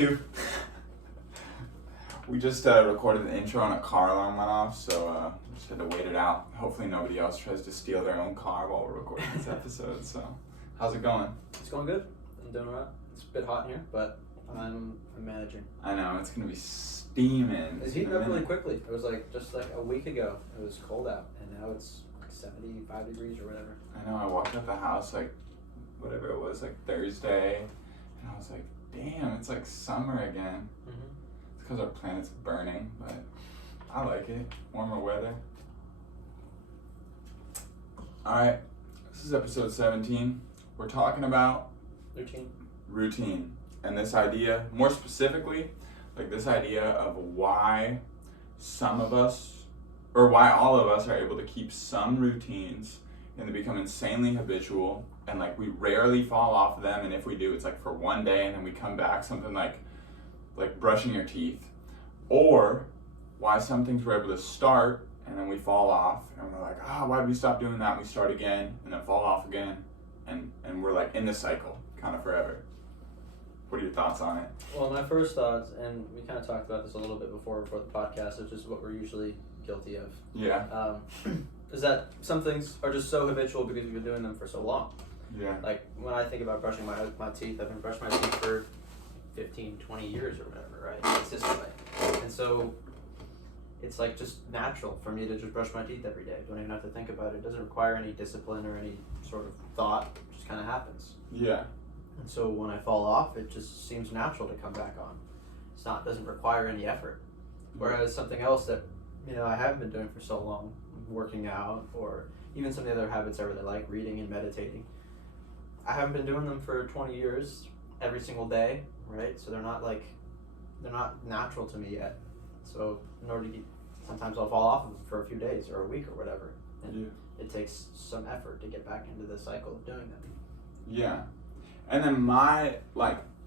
2. We just recorded the intro and a car alarm went off, so just had to wait it out. Hopefully nobody else tries to steal their own car while we're recording this episode. So, how's it going? It's going good. I'm doing alright. It's a bit hot in here, but I'm managing. I know, it's going to be steaming. It's heating up really quickly. It was just a week ago, it was cold out, and now it's 75 degrees or whatever. I know, I walked out the house whatever it was, Thursday, and I was like, damn, it's summer again. Mm-hmm. It's because our planet's burning, but I like it. Warmer weather. Alright, this is episode 17. We're talking about routine. And this idea, more specifically, this idea of why some of us, or why all of us are able to keep some routines and they become insanely habitual, and we rarely fall off of them, and if we do, it's for one day and then we come back, something like brushing your teeth. Or why some things we're able to start and then we fall off and we're like, why did we stop doing that? And we start again and then fall off again, and we're in this cycle kind of forever. What are your thoughts on it? Well, my first thoughts, and we kind of talked about this a little bit before the podcast, which is what we're usually guilty of. Yeah. Is that some things are just so habitual because we've been doing them for so long. Yeah. When I think about brushing my teeth, I've been brushing my teeth for 15, 20 years or whatever, right? Consistently. And so it's just natural for me to just brush my teeth every day. Don't even have to think about it. It doesn't require any discipline or any sort of thought. It just kind of happens. Yeah. And so when I fall off, it just seems natural to come back on. Doesn't require any effort. Whereas something else that, I haven't been doing for so long, working out, or even some of the other habits I really like, reading and meditating, I haven't been doing them for 20 years every single day, right? So they're not natural to me yet. So in order to sometimes I'll fall off of them for a few days or a week or whatever. And it takes some effort to get back into the cycle of doing them. Yeah. And then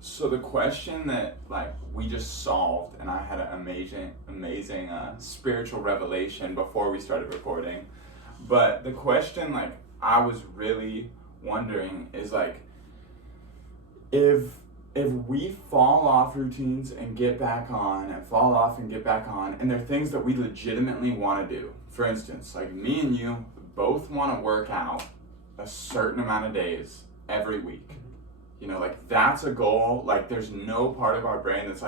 so the question that we just solved, and I had an amazing spiritual revelation before we started recording, but the question I was really wondering is if we fall off routines and get back on and fall off and get back on, and they're things that we legitimately want to do. For instance, me and you both want to work out a certain amount of days every week. That's a goal. There's no part of our brain that's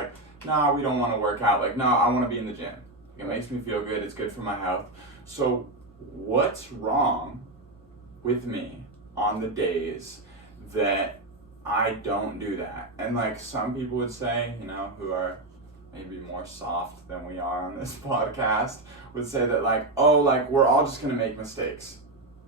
no, we don't want to work out. No, I want to be in the gym. It makes me feel good. It's good for my health. So what's wrong with me on the days that I don't do that? And some people would say, who are maybe more soft than we are on this podcast, would say that we're all just going to make mistakes.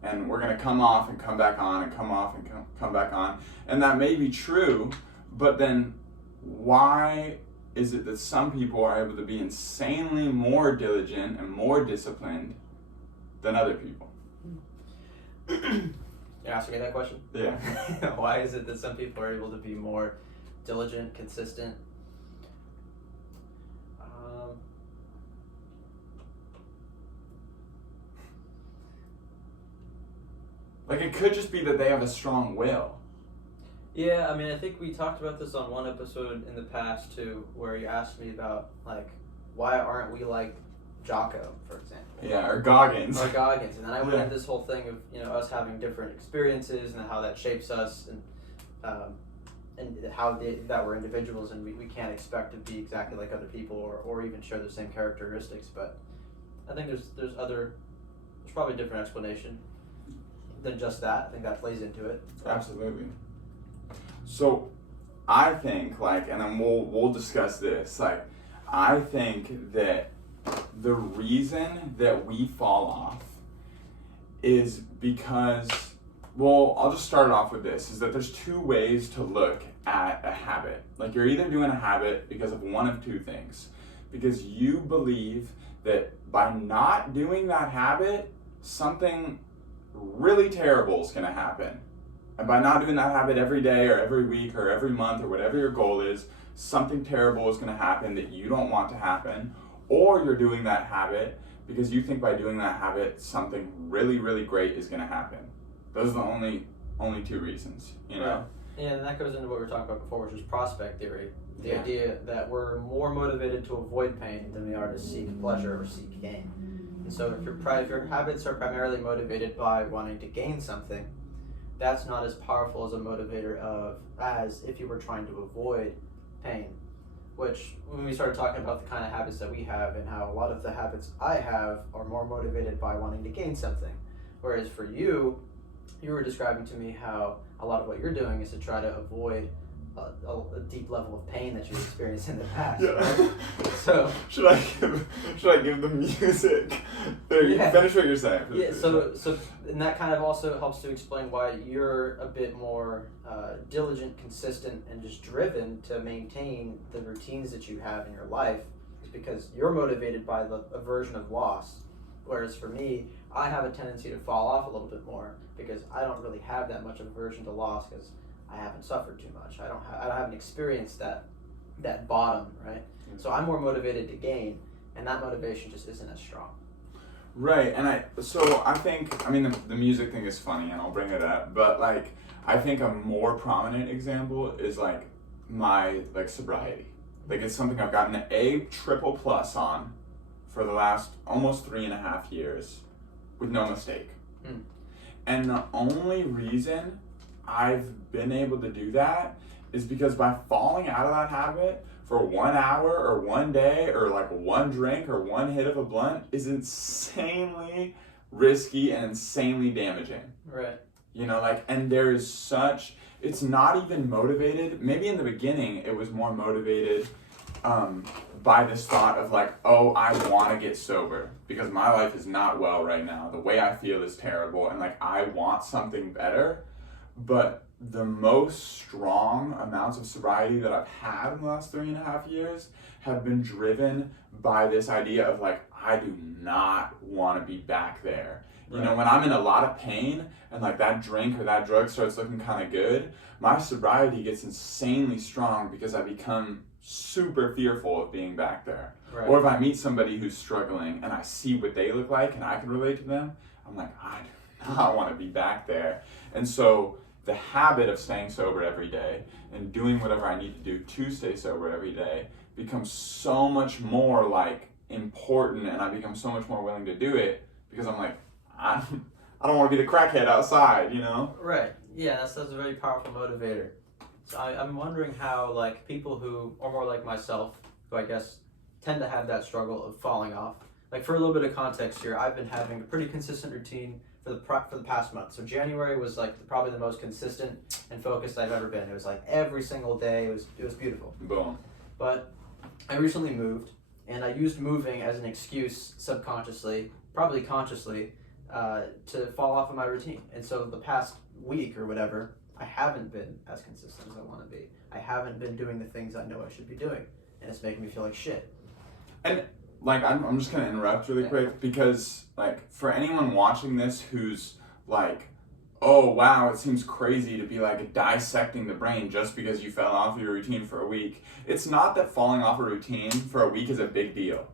And we're going to come off and come back on and come off and come back on. And that may be true, but then why is it that some people are able to be insanely more diligent and more disciplined than other people? You're asking me that question? Yeah. Why is it that some people are able to be more diligent, consistent? It could just be that they have a strong will. Yeah, I think we talked about this on one episode in the past too, where you asked me about why aren't we like Jocko, for example? Yeah, or Goggins. And then I went into this whole thing of us having different experiences and how that shapes us, and how that we're individuals and we can't expect to be exactly like other people or even share the same characteristics. But I think there's probably a different explanation than just that. I think that plays into it. Absolutely. So I think and then we'll discuss this, I think that the reason that we fall off is because, I'll just start it off with this, is that there's two ways to look at a habit. You're either doing a habit because of one of two things. Because you believe that by not doing that habit, something really terrible is going to happen. And by not doing that habit every day or every week or every month or whatever your goal is, something terrible is going to happen that you don't want to happen. Or you're doing that habit because you think by doing that habit, something really, really great is going to happen. Those are the only two reasons, Right. Yeah, and that goes into what we were talking about before, which is prospect theory. The Yeah. idea that we're more motivated to avoid pain than we are to seek pleasure or seek gain. And so if your habits are primarily motivated by wanting to gain something, that's not as powerful as a motivator as if you were trying to avoid pain. Which, when we started talking about the kind of habits that we have and how a lot of the habits I have are more motivated by wanting to gain something. Whereas for you, you were describing to me how a lot of what you're doing is to try to avoid a deep level of pain that you experienced in the past. Yeah. Right? So should I give the music? There, Yeah. Finish what you're saying. yeah, so and that kind of also helps to explain why you're a bit more diligent, consistent, and just driven to maintain the routines that you have in your life, is because you're motivated by the aversion of loss. Whereas for me, I have a tendency to fall off a little bit more because I don't really have that much aversion to loss because I haven't suffered too much. I haven't experienced that bottom, right? So I'm more motivated to gain, and that motivation just isn't as strong. Right, and I think, the music thing is funny, and I'll bring it up, but like I think a more prominent example is like my sobriety. Like it's something I've gotten a triple plus on for the last almost 3.5 years with no mistake. Mm. And the only reason I've been able to do that is because by falling out of that habit for 1 hour or 1 day or like one drink or one hit of a blunt is insanely risky and insanely damaging. Right. And there's it's not even motivated. Maybe in the beginning it was more motivated by this thought of like, oh, I want to get sober because my life is not well right now. The way I feel is terrible and like I want something better. But the most strong amounts of sobriety that I've had in the last 3.5 years have been driven by this idea of like, I do not want to be back there. Right. When I'm in a lot of pain and like that drink or that drug starts looking kind of good, my sobriety gets insanely strong because I become super fearful of being back there. Right. Or if I meet somebody who's struggling and I see what they look like and I can relate to them, I'm like, I do not want to be back there. And so the habit of staying sober every day and doing whatever I need to do to stay sober every day becomes so much more like important, and I become so much more willing to do it because I'm like, I don't want to be the crackhead outside, Right. Yeah, that's a very powerful motivator. So I'm wondering how like people who are more like myself, who I guess tend to have that struggle of falling off. Like for a little bit of context here, I've been having a pretty consistent routine for the past month. So January was like probably the most consistent and focused I've ever been. It was like every single day. It was beautiful. Boom. But I recently moved, and I used moving as an excuse subconsciously, probably consciously, to fall off of my routine. And so the past week or whatever, I haven't been as consistent as I want to be. I haven't been doing the things I know I should be doing, and it's making me feel like shit. And like I'm just gonna interrupt really quick because like for anyone watching this who's like, oh wow, it seems crazy to be like dissecting the brain just because you fell off your routine for a week. It's not that falling off a routine for a week is a big deal.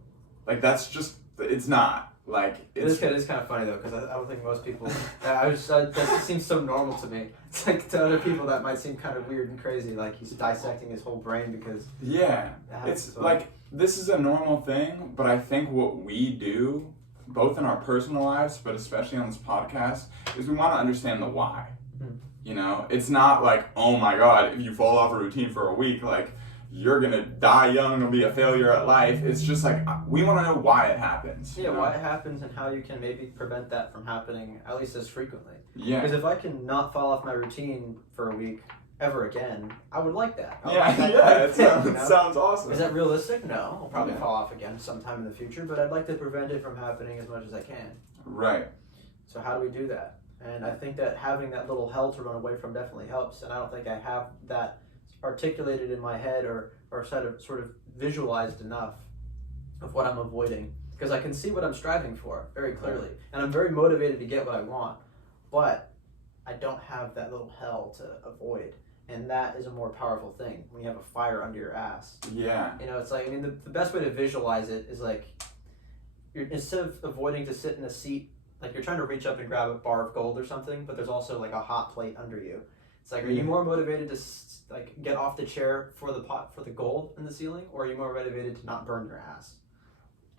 Like it's not. Like it's kind of funny though, because I don't think most people. That seems so normal to me. It's like to other people that might seem kind of weird and crazy. Like he's dissecting his whole brain because. Yeah, it's like this is a normal thing, but I think what we do, both in our personal lives, but especially on this podcast, is we want to understand the why. Mm-hmm. It's not like, oh my God, if you fall off a routine for a week, like. You're gonna die young and be a failure at life. It's just like we want to know why it happens. Yeah, why it happens and how you can maybe prevent that from happening at least as frequently. Yeah. Because if I can not fall off my routine for a week ever again, I would like that. It sounds awesome. Is that realistic? No, I'll probably fall off again sometime in the future, but I'd like to prevent it from happening as much as I can. Right. So how do we do that? And I think that having that little hell to run away from definitely helps. And I don't think I have that articulated in my head or sort of visualized enough of what I'm avoiding, because I can see what I'm striving for very clearly, and I'm very motivated to get what I want, but I don't have that little hell to avoid, and that is a more powerful thing when you have a fire under your ass. Yeah. It's like, the best way to visualize it is like, instead of avoiding to sit in a seat, like you're trying to reach up and grab a bar of gold or something, but there's also like a hot plate under you. It's like, are you more motivated to like get off the chair for the gold in the ceiling, or are you more motivated to not burn your ass?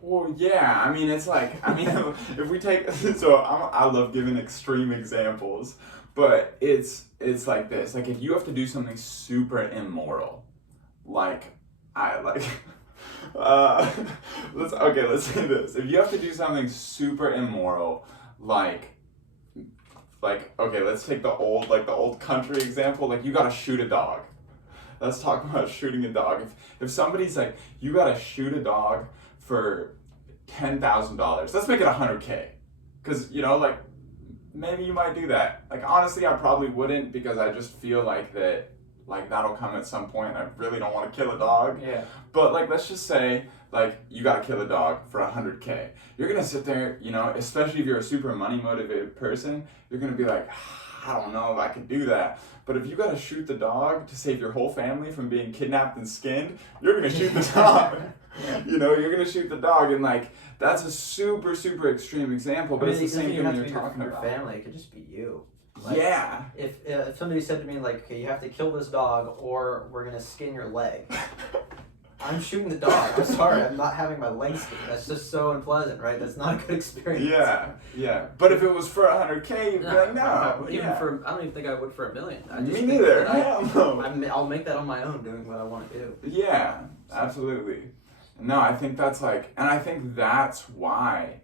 Well, yeah, I mean, it's like, I mean, if we take, so I love giving extreme examples, but it's like this, like if you have to do something super immoral, like, let's say this, if you have to do something super immoral, okay, let's take the old country example, like you gotta shoot a dog. Let's talk about shooting a dog. If somebody's like, you gotta shoot a dog for $10,000. Let's make it $100K, because like maybe you might do that. Like honestly, I probably wouldn't, because I just feel like that'll come at some point. I really don't want to kill a dog. Yeah. But like, let's just say like you gotta kill a dog for $100K. You're gonna sit there, especially if you're a super money motivated person, you're gonna be like, I don't know if I could do that. But if you gotta shoot the dog to save your whole family from being kidnapped and skinned, you're gonna shoot the dog. Yeah. You're gonna shoot the dog, and like that's a super, super extreme example, but it's the same thing you're talking about. Your family, it could just be you. Like, yeah. If somebody said to me like, okay, you have to kill this dog or we're gonna skin your leg, I'm shooting the dog. I'm sorry, I'm not having my leg skinned. That's just so unpleasant, right? That's not a good experience. Yeah. But if it was for $100K, you'd be like, no. I don't even think I would for $1 million. Me neither. I'll make that on my own, doing what I want to do. Yeah, absolutely. No, I think that's and I think that's why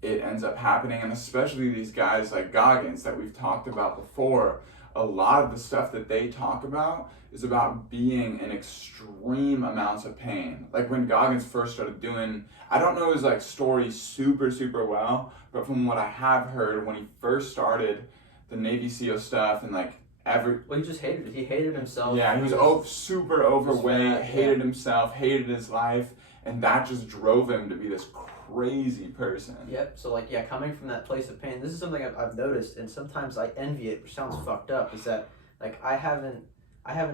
it ends up happening, and especially these guys like Goggins that we've talked about before, a lot of the stuff that they talk about is about being in extreme amounts of pain. Like when Goggins first started doing, I don't know his story super, super well, but from what I have heard, when he first started the Navy SEAL stuff and well, he just hated it. He hated himself. Yeah, he was super overweight, hated himself, hated his life, and that just drove him to be this crazy person. Yep. So coming from that place of pain, this is something I've noticed, and sometimes I envy it, which sounds fucked up. Is that I haven't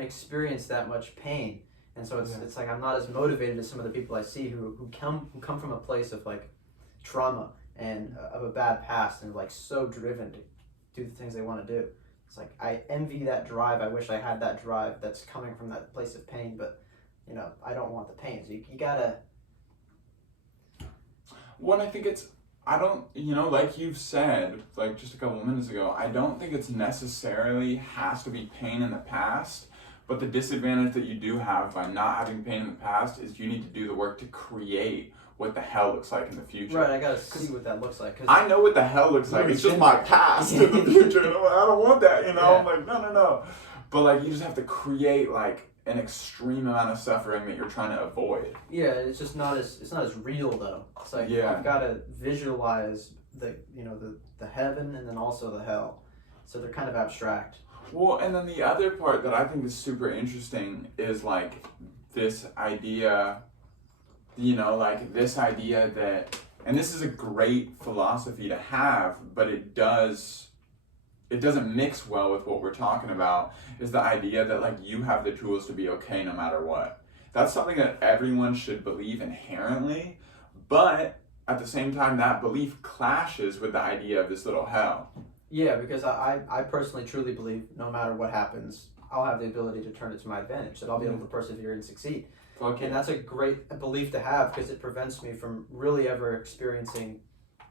experienced that much pain, and so it's like I'm not as motivated as some of the people I see who come from a place of trauma and of a bad past and so driven to do the things they want to do. It's like I envy that drive. I wish I had that drive that's coming from that place of pain, but I don't want the pain. So you gotta. Well, I think I don't, like you've said, just a couple of minutes ago, I don't think it's necessarily has to be pain in the past, but the disadvantage that you do have by not having pain in the past is you need to do the work to create what the hell looks like in the future. Right, I gotta see what that looks like. Cause I know what the hell looks like, it's just my past in the future, I don't want that, I'm like, no. But you just have to create an extreme amount of suffering that you're trying to avoid. Yeah, it's just not as real though. It's I've got to visualize the heaven and then also the hell. So they're kind of abstract. Well, and then the other part that I think is super interesting is this idea, this idea that, and this is a great philosophy to have, but it doesn't mix well with what we're talking about, is the idea that you have the tools to be okay no matter what. That's something that everyone should believe inherently, but at the same time that belief clashes with the idea of this little hell. Yeah, because I personally truly believe no matter what happens, I'll have the ability to turn it to my advantage, that I'll be able to persevere and succeed. Okay. And that's a great belief to have, because it prevents me from really ever experiencing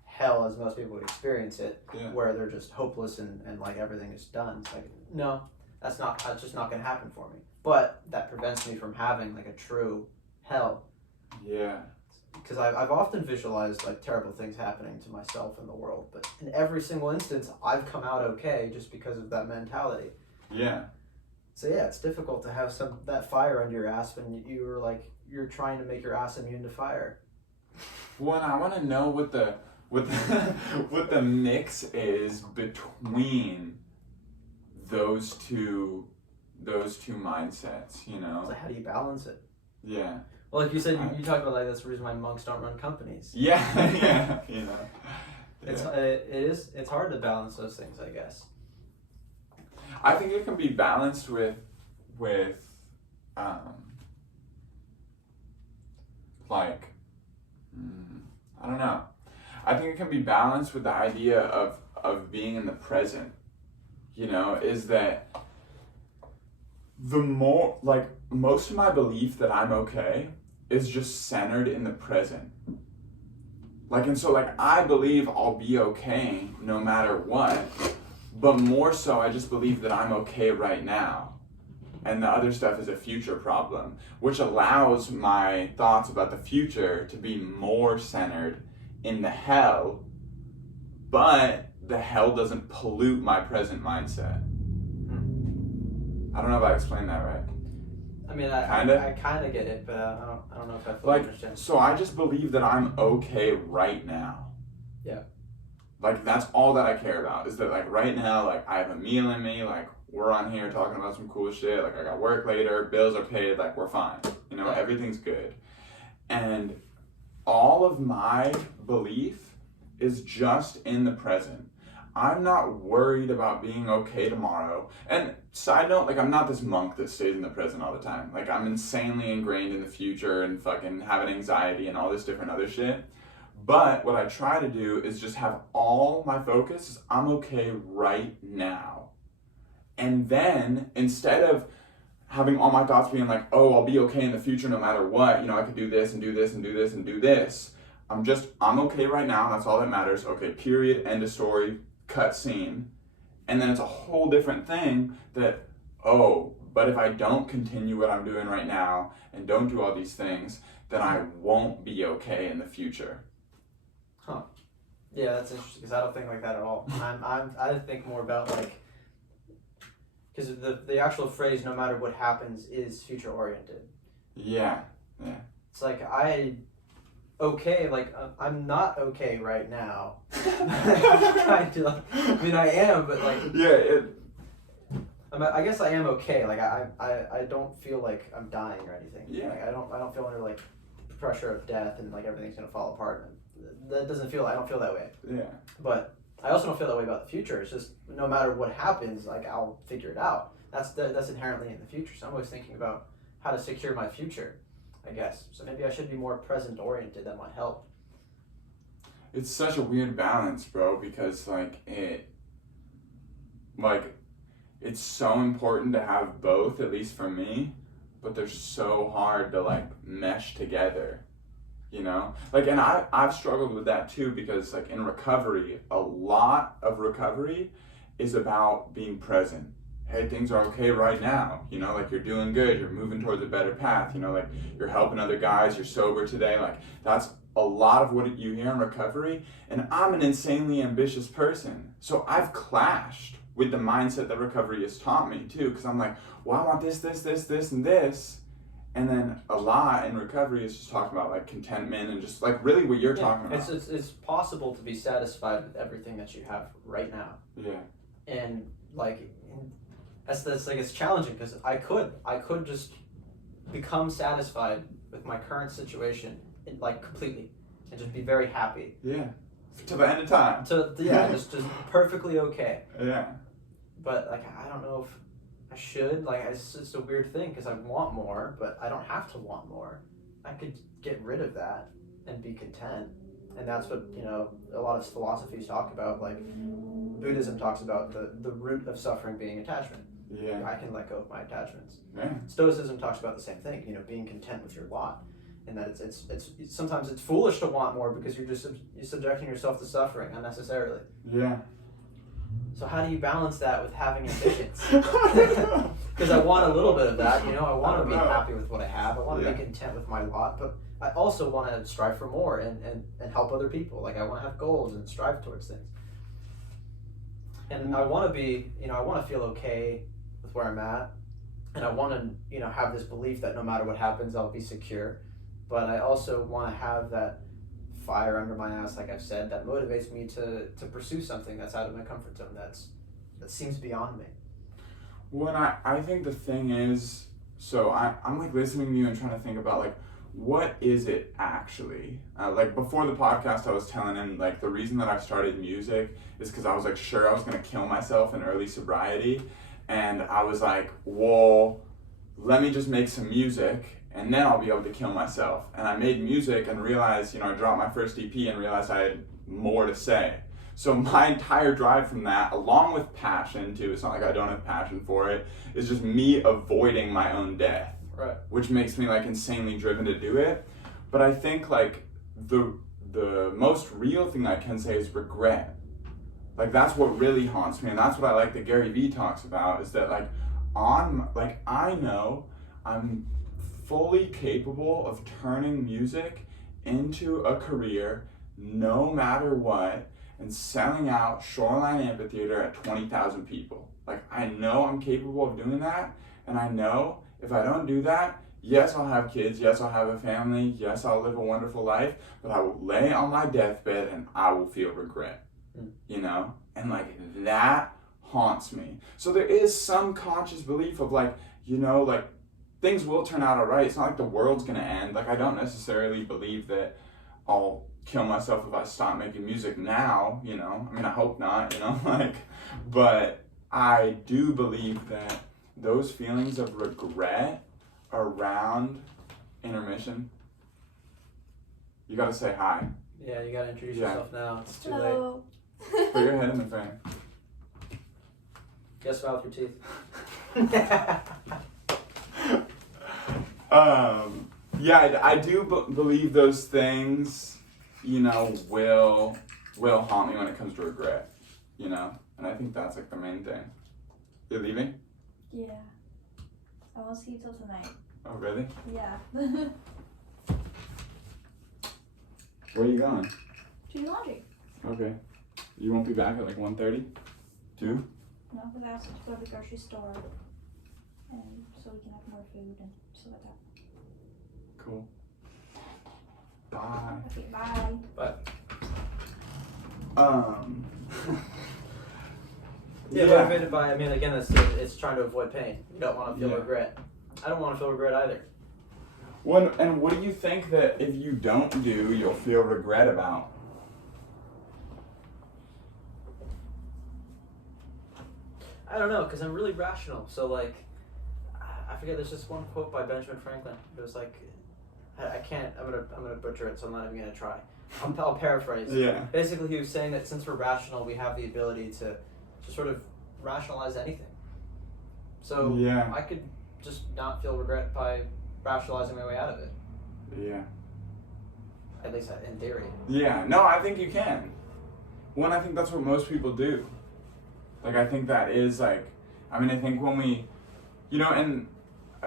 hell as most people would experience it, where they're just hopeless and everything is done. It's no, that's just not going to happen for me. But that prevents me from having a true hell. Yeah. Because I've often visualized terrible things happening to myself in the world, but in every single instance I've come out okay just because of that mentality. Yeah. So yeah, it's difficult to have that fire under your ass when you're trying to make your ass immune to fire. Well, and I want to know what the mix is between those two mindsets, So how do you balance it? Yeah. Well, like you said, you talk about that's the reason why monks don't run companies. Yeah. It's hard to balance those things, I guess. I think it can be balanced with I don't know. I think it can be balanced with the idea of being in the present. Is that the more, like, most of my belief that I'm okay is just centered in the present. Like, and so, like, I believe I'll be okay no matter what, but more so, I just believe that I'm okay right now. And the other stuff is a future problem, which allows my thoughts about the future to be more centered in the hell, but the hell doesn't pollute my present mindset. I don't know if I explained that right. I mean, I kind of get it, but I don't know if I fully understand. So I just believe that I'm okay right now. Yeah. Like, that's all that I care about, is that, like, right now, like, I have a meal in me, like, we're on here talking about some cool shit, like, I got work later, bills are paid, like, we're fine. You know, everything's good. And all of my belief is just in the present. I'm not worried about being okay tomorrow. And side note, like, I'm not this monk that stays in the present all the time. Like, I'm insanely ingrained in the future and fucking having anxiety and all this different other shit. But what I try to do is just have all my focus is I'm okay right now. And then instead of having all my thoughts being like, oh, I'll be okay in the future no matter what, you know, I could do this and do this and do this and do this. I'm okay right now. That's all that matters. Okay, period, end of story, cut scene. And then it's a whole different thing that, oh, but if I don't continue what I'm doing right now and don't do all these things, then I won't be okay in the future. Huh. Yeah, that's interesting because I don't think like that at all. I think more about like, because the actual phrase "no matter what happens" is future oriented. Yeah. It's like I'm not okay right now. Trying to like, I mean I am, but like I guess I am okay. Like I don't feel like I'm dying or anything. Yeah. Like, I don't feel under like pressure of death and like everything's gonna fall apart. That doesn't feel. I don't feel that way. Yeah. But I also don't feel that way about the future. It's just no matter what happens, like I'll figure it out. That's inherently in the future. So I'm always thinking about how to secure my future, I guess. So maybe I should be more present oriented. That might help. It's such a weird balance, bro, because it's so important to have both, at least for me, but they're so hard to like mesh together. You know, like, and I've struggled with that too, because like in recovery, a lot of recovery is about being present. Hey, things are okay right now. You know, like you're doing good, you're moving towards a better path. You know, like you're helping other guys, you're sober today. Like that's a lot of what you hear in recovery. And I'm an insanely ambitious person. So I've clashed with the mindset that recovery has taught me too. Because I'm like, well, I want this, and this. And then a lot in recovery is just talking about like contentment and just like really what you're talking about. It's possible to be satisfied with everything that you have right now. Yeah. And like that's like it's challenging because I could just become satisfied with my current situation like completely and just be very happy. Yeah. To the end of time. Just perfectly okay. Yeah. But like I don't know if I should, like, it's a weird thing because I want more, but I don't have to want more. I could get rid of that and be content. And that's what, you know, a lot of philosophies talk about. Like, Buddhism talks about the root of suffering being attachment. Yeah. I can let go of my attachments. Yeah. Stoicism talks about the same thing, you know, being content with your lot. And that it's sometimes it's foolish to want more because you're subjecting yourself to suffering unnecessarily. Yeah. So how do you balance that with having ambitions? Because I want a little bit of that, you know. I want to be happy with what I have. I want to be content with my lot, but I also want to strive for more and help other people. Like I want to have goals and strive towards things. And I want to be, you know, I want to feel okay with where I'm at, and I want to, you know, have this belief that no matter what happens, I'll be secure. But I also want to have that fire under my ass, like I've said, that motivates me to pursue something that's out of my comfort zone that seems beyond me. Well, and I think the thing is, so I'm like listening to you and trying to think about like, what is it actually? Like before the podcast, I was telling him like the reason that I started music is because I was like sure I was going to kill myself in early sobriety. And I was like, well, let me just make some music and then I'll be able to kill myself. And I made music and realized, you know, I dropped my first EP and realized I had more to say. So my entire drive from that, along with passion too, it's not like I don't have passion for it, is just me avoiding my own death. Right. Which makes me like insanely driven to do it. But I think like the most real thing I can say is regret. Like that's what really haunts me, and that's what I like that Gary Vee talks about, is that like I know I'm fully capable of turning music into a career no matter what, and selling out Shoreline Amphitheater at 20,000 people. Like I know I'm capable of doing that, and I know if I don't do that, yes, I'll have kids, yes, I'll have a family, yes, I'll live a wonderful life, but I will lay on my deathbed and I will feel regret, you know? And like that haunts me. So there is some conscious belief of like, you know, like things will turn out all right. It's not like the world's gonna end. Like I don't necessarily believe that I'll kill myself if I stop making music now, you know? I mean, I hope not, you know, like, but I do believe that those feelings of regret around intermission, you gotta say hi. Yeah, you gotta introduce yourself now. It's too Hello. Late. Put your head in the frame. Guess smile with your teeth. Yeah, I do believe those things, you know, will haunt me when it comes to regret, you know, and I think that's like the main thing. You're leaving? Yeah. I won't see you till tonight. Oh, really? Yeah. Where are you going? Do your laundry. Okay. You won't be back at like 1:30? 2? No, because I have to go to the grocery store, and so we can have more food and stuff like that. Cool. Bye. Okay, bye. But Yeah. motivated by, I mean, again, it's trying to avoid pain. You don't want to feel Yeah. regret. I don't want to feel regret either. And what do you think that if you don't do, you'll feel regret about? I don't know, because I'm really rational. So, like, I forget, there's just one quote by Benjamin Franklin. It was like, I can't, I'm gonna butcher it, so I'm not even gonna try. I'll paraphrase. Yeah. Basically, he was saying that since we're rational, we have the ability to sort of rationalize anything. So, Yeah. I could just not feel regret by rationalizing my way out of it. Yeah. At least in theory. Yeah. No, I think you can. One, I think that's what most people do. Like, I think that is like, I mean, I think when we, you know, and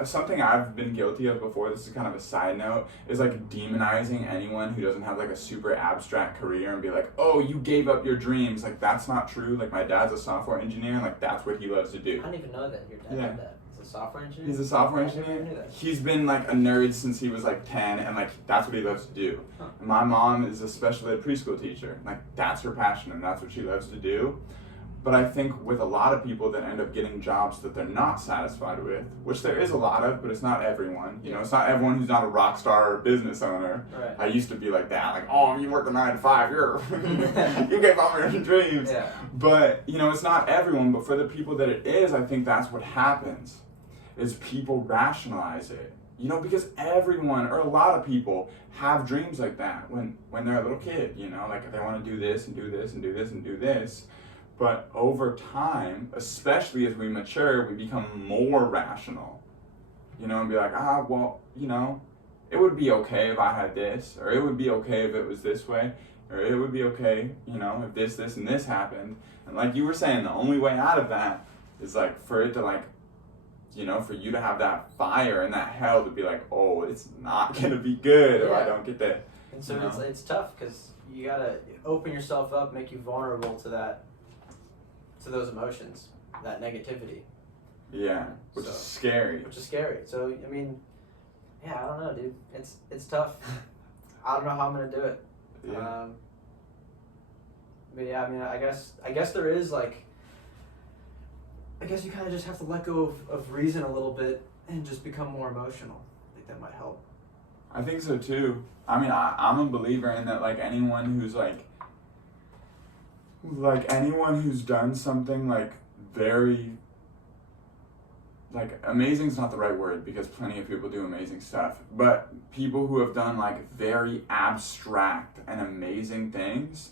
something I've been guilty of before, this is kind of a side note, is like demonizing anyone who doesn't have like a super abstract career and be like, oh, you gave up your dreams. Like, that's not true. Like, my dad's a software engineer and like, that's what he loves to do. I didn't even know that your dad Yeah. did that. He's a software engineer? He's a software I never engineer. knew that. He's been like a nerd since he was like 10, and like that's what he loves to do. Huh. And my mom is a special ed preschool teacher. Like that's her passion and that's what she loves to do. But I think with a lot of people that end up getting jobs that they're not satisfied with, which there is a lot of, but it's not everyone. You know, it's not everyone who's not a rock star or business owner. Right. I used to be like that, like, oh, you work a 9 to 5, you gave up your dreams. Yeah. But you know, it's not everyone. But for the people that it is, I think that's what happens, is people rationalize it. You know, because everyone or a lot of people have dreams like that when they're a little kid. You know, like they want to do this and do this and do this and do this. But over time, especially as we mature, we become more rational, you know, and be like, well, you know, it would be okay if I had this, or it would be okay if it was this way, or it would be okay, you know, if this, and this happened. And like you were saying, the only way out of that is like for it to like, you know, for you to have that fire and that hell to be like, oh, it's not going to be good if I don't get that. And so you know? it's tough because you got to open yourself up, make you vulnerable to that. To those emotions, that negativity. Yeah, which is scary. Which is scary. So I mean, yeah, I don't know, dude. It's tough. I don't know how I'm gonna do it. Yeah. But yeah, I mean, I guess there is like. I guess you kind of just have to let go of reason a little bit and just become more emotional. I think that might help. I think so too. I mean, I'm a believer in that. Like anyone who's anyone who's done something like very, like amazing's not the right word because plenty of people do amazing stuff, but people who have done like very abstract and amazing things,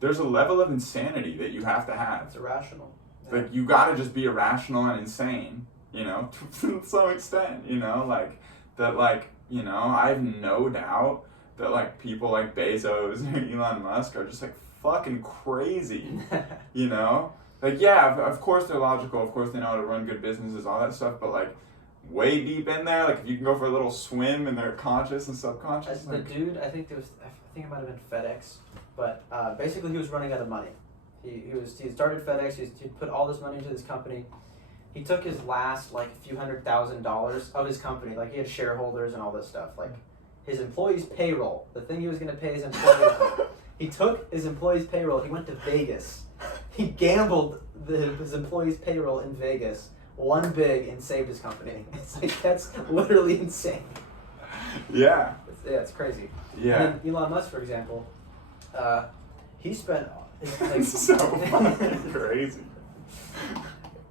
there's a level of insanity that you have to have. It's irrational. Like, you gotta just be irrational and insane, you know, to some extent, you know, like, that, like, you know, I have no doubt that, like, people like Bezos or Elon Musk are just, like, fucking crazy, you know? Like, yeah, of course they're logical, of course they know how to run good businesses, all that stuff, but, like, way deep in there, like, if you can go for a little swim in their conscious and subconscious. The dude, I think it might have been FedEx, but basically he was running out of money. He started FedEx. He put all this money into this company. He took his last like a few $100,000 of his company, like he had shareholders and all this stuff, like his employees' payroll, the thing he was going to pay his employees. He took his employees' payroll. He went to Vegas. He gambled his employees' payroll in Vegas, won big, and saved his company. It's like, that's literally insane. Yeah. It's crazy. Yeah. And then Elon Musk, for example, he spent. Like, It's so fucking crazy.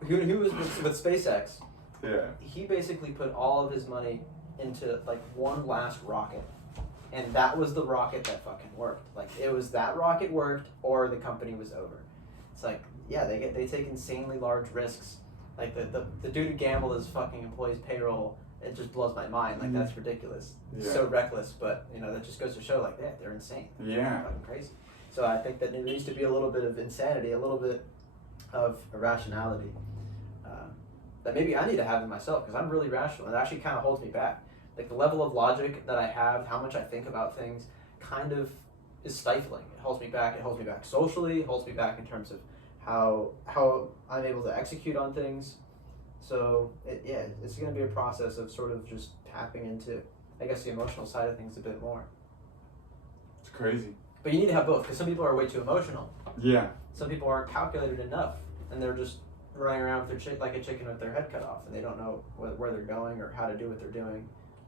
He was with SpaceX. Yeah. He basically put all of his money into like one last rocket, and that was the rocket that fucking worked. Like, it was that rocket worked, or the company was over. It's like, yeah, they take insanely large risks. Like the dude who gambled his fucking employees' payroll, it just blows my mind. Like, that's ridiculous. Yeah. So reckless, but you know, that just goes to show, like, yeah, they're insane. Yeah. They're fucking crazy. So I think that there needs to be a little bit of insanity, a little bit of irrationality that maybe I need to have in myself, because I'm really rational. It actually kind of holds me back. Like, the level of logic that I have, how much I think about things, kind of is stifling. It holds me back. It holds me back socially. It holds me back in terms of how I'm able to execute on things. So it's going to be a process of sort of just tapping into, I guess, the emotional side of things a bit more. It's crazy. But you need to have both, because some people are way too emotional. Yeah. Some people aren't calculated enough, and they're just running around with their like a chicken with their head cut off, and they don't know where they're going or how to do what they're doing.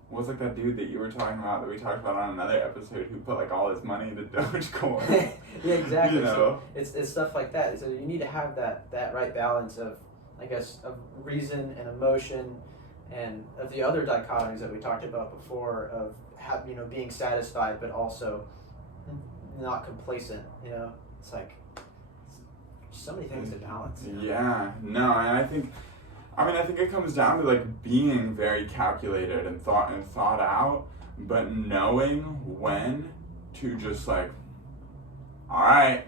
What's like that dude that you were talking about, that we talked about on another episode, who put like all his money into Dogecoin? Yeah, exactly. You know? So it's stuff like that. So you need to have that right balance of, I guess, of reason and emotion, and of the other dichotomies that we talked about before, of being satisfied but also not complacent. You know, it's like so many things to balance. You know? Yeah. No, and I think it comes down to like being very calculated and thought out, but knowing when to just like, all right,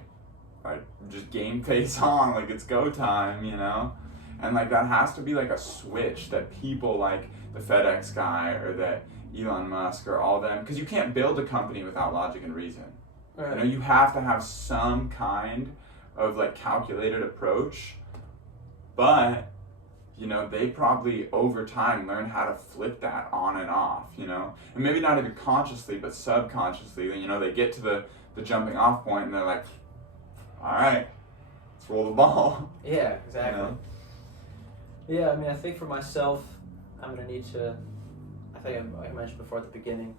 like just game face on, like it's go time, you know? And like that has to be like a switch that people like the FedEx guy or that Elon Musk or all them, because you can't build a company without logic and reason. Right. You know, you have to have some kind of like calculated approach, but you know, they probably over time learn how to flip that on and off, you know, and maybe not even consciously but subconsciously. You know, they get to the jumping off point and they're like, all right, let's roll the ball. Yeah, exactly. You know? Yeah, I mean, I think for myself, I'm gonna need to, I think I mentioned before at the beginning,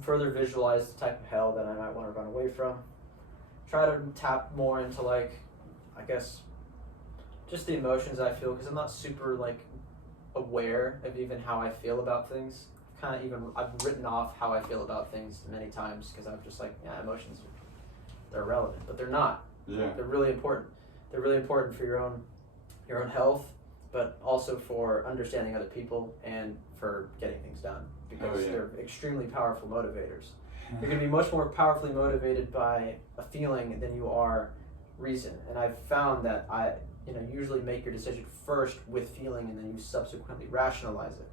further visualize the type of hell that I might want to run away from. Try to tap more into, like, I guess, just the emotions I feel, because I'm not super, like, aware of even how I feel about things. I've written off how I feel about things many times, because I'm just like, yeah, emotions, they're irrelevant, but they're not. Yeah. They're really important. They're really important for your own health, but also for understanding other people and for getting things done, because they're extremely powerful motivators. You're going to be much more powerfully motivated by a feeling than you are reason. And I've found that I usually make your decision first with feeling, and then you subsequently rationalize it.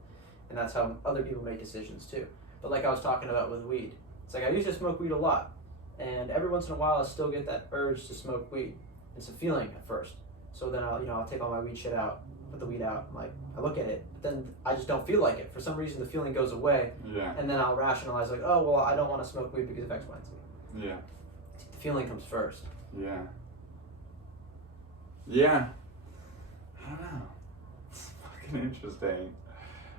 And that's how other people make decisions too. But like I was talking about with weed, it's like I used to smoke weed a lot, and every once in a while I still get that urge to smoke weed. It's a feeling at first. So then I'll take all my weed shit out, put the weed out. I'm like, I look at it, but then I just don't feel like it. For some reason, the feeling goes away. Yeah. And then I'll rationalize, like, oh, well, I don't want to smoke weed because of X, Y, and Z. Yeah. The feeling comes first. Yeah. Yeah. I don't know. It's fucking interesting.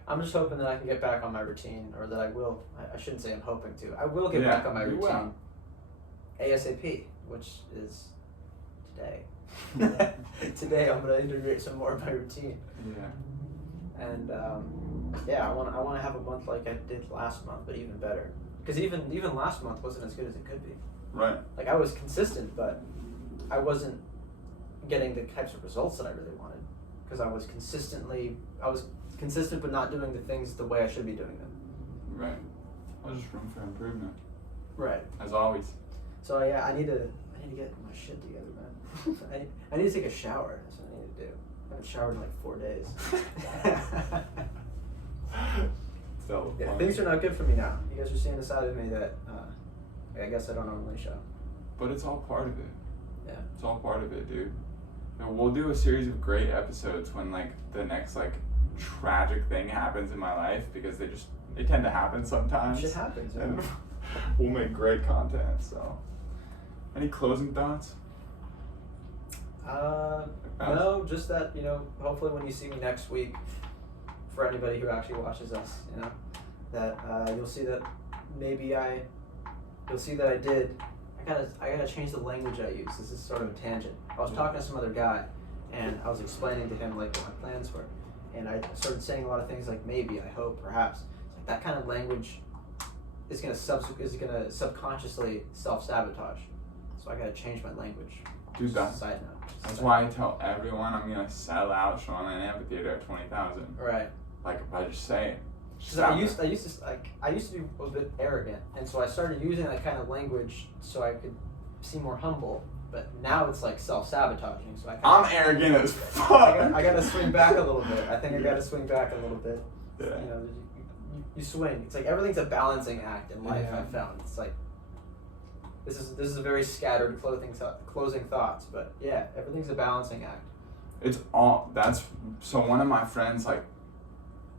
I'm just hoping that I can get back on my routine, or that I will. I shouldn't say I'm hoping to. I will get back on my routine. ASAP, which is today. Today I'm going to integrate some more of my routine. Yeah. And I want to have a month like I did last month, but even better. Because even last month wasn't as good as it could be. Right. Like I was consistent, but I wasn't getting the types of results that I really wanted because I was consistent but not doing the things the way I should be doing them. Right. There's just room for improvement. Right. As always. So yeah, I need to get my shit together, man. I need to take a shower. That's what I need to do. I haven't showered in like 4 days. So Yeah, things are not good for me now. You guys are seeing a side of me that I guess I don't normally show. But it's all part of it. Yeah. It's all part of it, dude. And we'll do a series of great episodes when like the next like tragic thing happens in my life, because they tend to happen sometimes. Shit happens. And we'll make great content. So, any closing thoughts? No, just that, hopefully when you see me next week, for anybody who actually watches us, that you'll see that I gotta change the language I use. This is sort of a tangent. I was talking to some other guy, and I was explaining to him like what my plans were, and I started saying a lot of things like maybe, I hope, perhaps. Like that kind of language is gonna subconsciously self-sabotage. So I gotta change my language. Dude, Side note. That's why I tell everyone I'm gonna sell out Shoreline Amphitheater at 20,000. Right. Like if I just say it. Because I used to be a bit arrogant, and so I started using that kind of language so I could seem more humble. But now it's like self-sabotaging. So I'm arrogant as fuck. I gotta swing back a little bit. I think I gotta swing back a little bit. Yeah. You swing. It's like everything's a balancing act in life. Yeah. I've found it's like this is a very scattered closing thoughts, but yeah, everything's a balancing act. So one of my friends like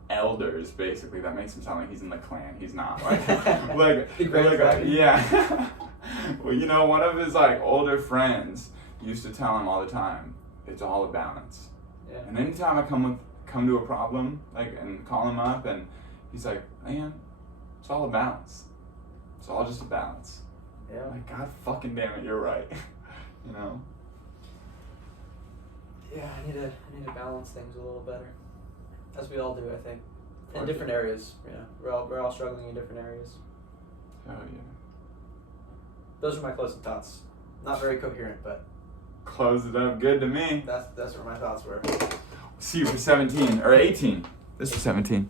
elders basically, that makes him sound like he's in the clan. He's not like yeah. Well, one of his like older friends used to tell him all the time, it's all a balance. Yeah. And anytime I come to a problem like and call him up, and he's like, man, it's all a balance. It's all just a balance. Yeah. Like, God fucking damn it, you're right. Yeah, I need to balance things a little better, as we all do, I think, in different areas. We're all struggling in different areas. Hell yeah. Those are my closing thoughts. Not very coherent, but Close it up good to me. that's where my thoughts were. See you for 17 or 18. This is 17.